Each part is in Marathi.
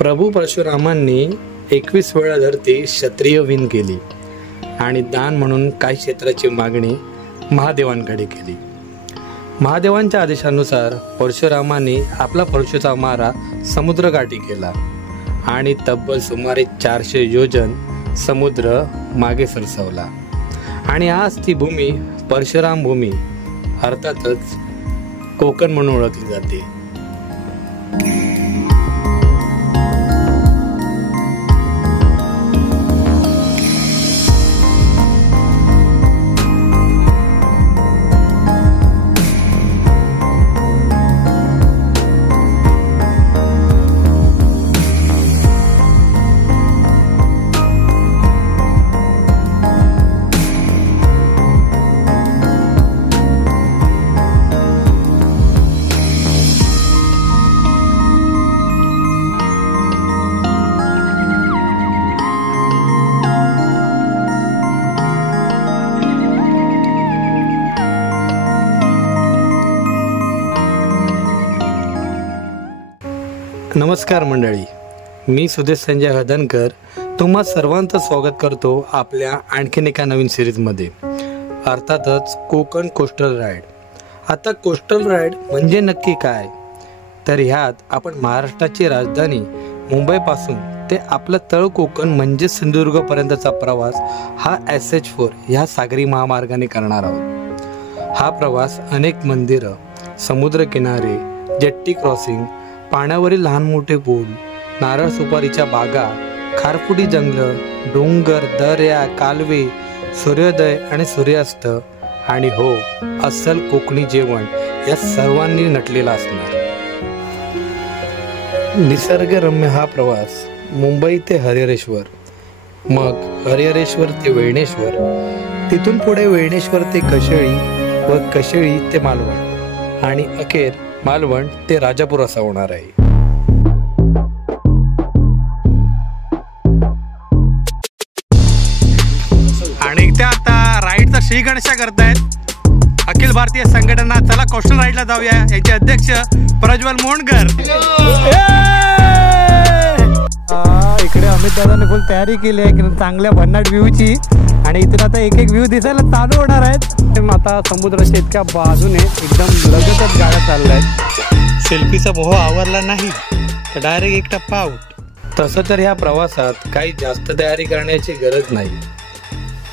प्रभू परशुरामांनी 21 वेळा धरती क्षत्रिय विण केली आणि दान म्हणून काही क्षेत्राची मागणी महादेवांकडे केली। महादेवांच्या आदेशानुसार परशुरामांनी आपला परशुचा मारा समुद्रगाठी केला आणि तब्बल सुमारे 400 योजन समुद्र मागे सरसावला आणि आज ती भूमी परशुराम भूमी अर्थातच कोकण म्हणून ओळखली जाते। नमस्कार मंडळी, मी सुदेश संजय हदनकर तुम्हा सर्वांचं स्वागत करतो आपल्या आणखीन एका नवीन सिरीजमध्ये, अर्थातच कोकण कोस्टल राईड। आता कोस्टल राईड म्हणजे नक्की काय, तर ह्यात आपण महाराष्ट्राची राजधानी मुंबईपासून ते आपलं तळ कोकण म्हणजे सिंधुदुर्गपर्यंतचा प्रवास हा SH4 ह्या सागरी महामार्गाने करणार आहोत। हा प्रवास अनेक मंदिरं, समुद्रकिनारे, जेट्टी क्रॉसिंग, पाण्यावरील लहान मोठे पूल, नारळ सुपारीच्या बागा, खारफुटी जंगल, डोंगर, दऱ्या, कालवे, सूर्योदय आणि सूर्यास्त आणि हो अस्सल कोकणी जेवण या सर्वांनी नटलेला असणार। निसर्गरम्य हा प्रवास मुंबई ते हरिहरेश्वर, मग हरिहरेश्वर ते वेळणेश्वर, तिथून पुढे वेळणेश्वर ते कशेळी व कशेळी ते मालवण आणि अखेर मालवण ते राजापूर असा होणार आहे। आणि त्या आता राईडचा श्री गणेशा करतायत अखिल भारतीय संघटना चला कोस्टल राईडला जाऊया। याचे अध्यक्ष प्रज्वल मोहनकर। इकडे अमित दादाने फुल तयारी केली आहे की चांगल्या भन्नाट व्ह्यूची, आणि इथून आता एक एक व्ह्यू दिसायला चालू होणार आहेत। आता समुद्राच्या इतक्या बाजूने एकदम लगतच गाड्या चालल्या आहेत। सेल्फीचा मोह आवरला नाही तर डायरेक्ट एक टप्पा आउट। तसं तर ह्या प्रवासात काही जास्त तयारी करण्याची गरज नाही,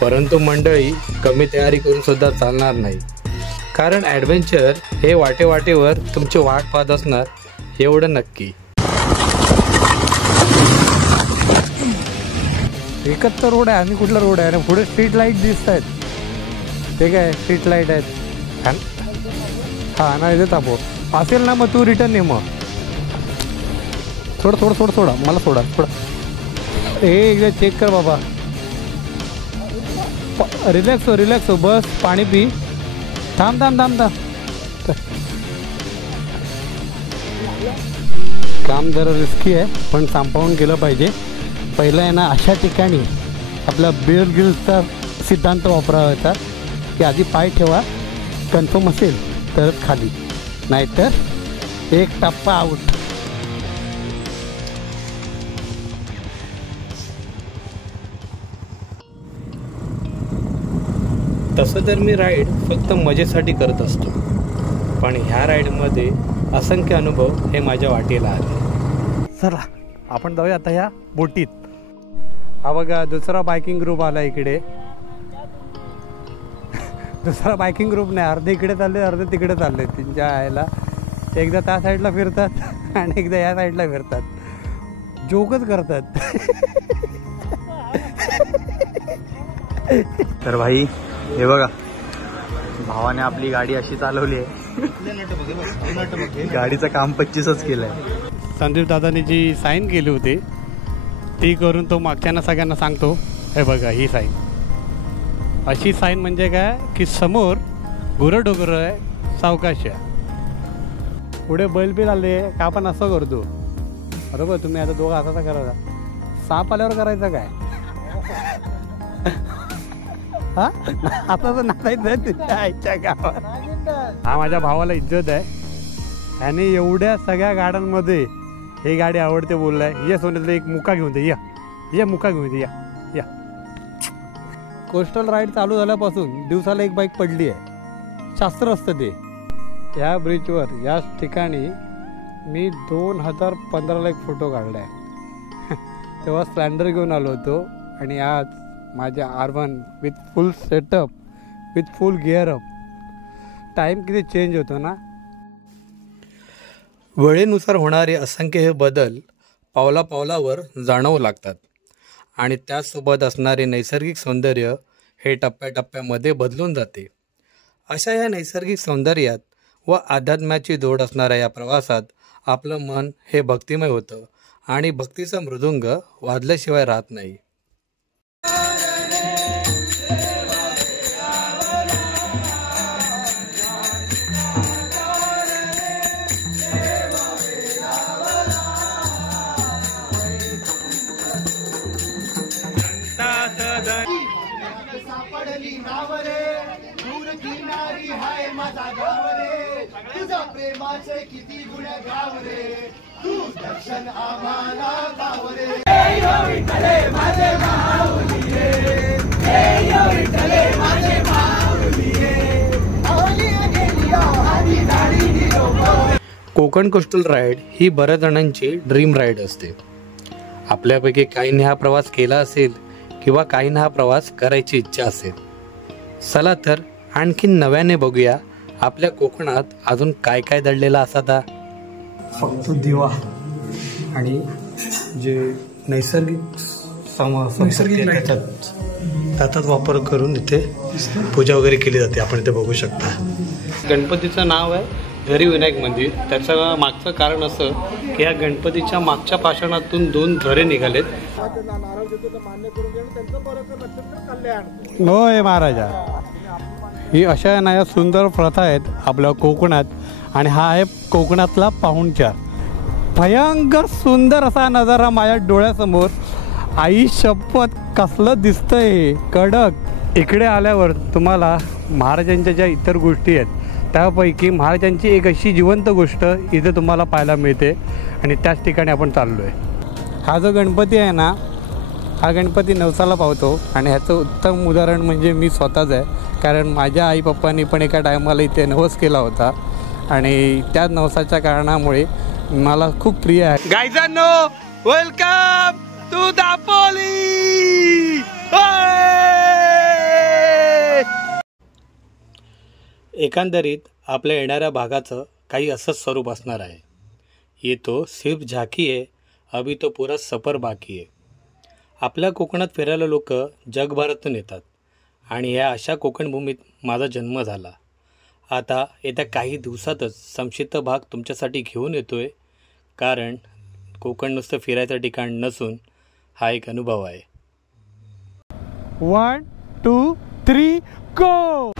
परंतु मंडळी कमी तयारी करून सुद्धा चालणार नाही, कारण ॲडव्हेंचर हे वाटेवाटेवर तुमची वाट पाहत असणार एवढं नक्की। एकच तर रोड आहे आणि कुठला रोड आहे, आणि पुढे स्ट्रीट लाईट दिसत आहेत, ते काय स्ट्रीट लाईट आहेत। हा ना, इथे तापो असेल ना, मग तू रिटर्न ये, मग सोडा मला सोडा हे एकदा चेक कर बाबा, रिलॅक्स हो, बस पाणी पी, थांब काम जरा रिस्की आहे पण संपवून गेलं पाहिजे। पहिलं आहे ना, अशा ठिकाणी आपला बिअर ग्रिल्सचा सिद्धांत वापरायचा की आधी पाय ठेवा, कन्फर्म असेल तरच खाली, नाहीतर एक टप्पा आउट। तसं तर मी राईड फक्त मजेसाठी करत असतो, पण ह्या राईडमध्ये असंख्य अनुभव हे माझ्या वाटेला आले। चला आपण जाऊया आता ह्या बोटीत। हा बघा दुसरा बायकिंग ग्रुप आला इकडे। दुसरा बायकिंग ग्रुप नाही, अर्धे इकडे चालले अर्धे तिकडे चालले। त्यांच्या आयला एकदा त्या साईडला फिरतात आणि एकदा या साईडला फिरतात, जोकच करतात। तर भाई हे बघा, भावाने आपली गाडी अशी चालवली आहे, गाडीचं काम 25च केलंय। संदीप दादाने जी साईन केली होती ती करून तो मागच्यांना सगळ्यांना सांगतो, हे बघा ही साईन। अशी साईन म्हणजे काय की समोर गुरंढोरं आहे, सावकाश आहे, पुढे बैलबिल आले का आपण असं करतो, बरोबर? तुम्ही आता दोघं असा करायचा, साप आल्यावर करायचं काय? हा आता तर नाचायचं तुझ्या आईच्या गावात। हा माझ्या भावाला इज्जत आहे, त्याने एवढ्या सगळ्या गाड्यांमध्ये ही गाडी आवडते बोललाय. ये सोन्यातलं एक मुका घेऊन दे. या मुका घेऊन दे. या कोस्टल राईड चालू झाल्यापासून दिवसाला एक बाईक पडली आहे. शास्त्र असतं ते. ह्या ब्रिजवर याच ठिकाणी मी 2015ला एक फोटो काढला आहे. तेव्हा स्प्लेंडर घेऊन आलो होतो आणि आज माझ्या R1 with full setup with full gear up. Time किती चेंज होतो ना. वेळेनुसार होणारे असंख्य हे बदल पावला पावलावर जाणवू लागतात आणि त्याचसोबत असणारे नैसर्गिक सौंदर्य हे टप्प्याटप्प्यामध्ये बदलून जाते. अशा या नैसर्गिक सौंदर्यात व अध्यात्माची जोड असणाऱ्या या प्रवासात आपलं मन हे भक्तिमय होतं आणि भक्तीचा मृदुंग वाजल्याशिवाय राहत नाही. तुझा प्रेमाचे किती गुण गावरे तू दर्शन आम्हाला गावरे. माझे माऊली माझे माऊली कोकण कोस्टल राईड ही बऱ्याच जणांची ड्रीम राईड असते. आपल्यापैकी काहींनी हा प्रवास केला असेल किंवा काहींना हा प्रवास करायची इच्छा असेल. चला तर आणखीन नव्याने बघूया आपल्या कोकणात अजून काय काय दडलेलं असा. फक्त दिवा आणि जे नैसर्गिक त्याचाच वापर करून इथे पूजा वगैरे केली जाते. आपण इथे बघू शकता. गणपतीचं नाव आहे घरी विनायक मंदिर. त्याचं मागचं कारण असं की ह्या गणपतीच्या मागच्या पाषाणातून 2 झरे निघालेत. होय महाराजा. ही अशा ना या सुंदर प्रथा आहेत आपल्या कोकणात आणि हा आहे कोकणातला पाहुणचार. भयंकर सुंदर असा नजारा माझ्या डोळ्यासमोर. आई शपथ कसलं दिसतंय कडक. इकडे आल्यावर तुम्हाला महाराजांच्या ज्या इतर गोष्टी आहेत त्यापैकी महाराजांची एक अशी जिवंत गोष्ट इथे तुम्हाला पाहायला मिळते आणि त्याच ठिकाणी आपण चाललो आहे. हा जो गणपती आहे ना हा गणपती नवसाला पावतो आणि ह्याचं उत्तम उदाहरण म्हणजे मी स्वतःच आहे. कारण माझ्या आई पप्पांनी पण एका टायमाला इथे नवस केला होता आणि त्या नवसाच्या कारणामुळे मला खूप प्रिय आहे. गायजांनो वेलकम टू दापोली. एकंदरीत आपल्या येणाऱ्या भागाचं काही असंच स्वरूप असणार आहे. ये तो सिर्फ झाकी आहे, अभी तो पुरा सफर बाकी आहे. आपल्या कोकणात फिरायला लोक जगभरातून येतात आणि या अशा कोकणभूमीत माझा जन्म झाला. आता येत्या काही दिवसातच संक्षिप्त भाग तुमच्यासाठी घेऊन येतो आहे. कारण कोकण नुसतं फिरायचं ठिकाण नसून हा एक अनुभव आहे. 1 2 3 गो.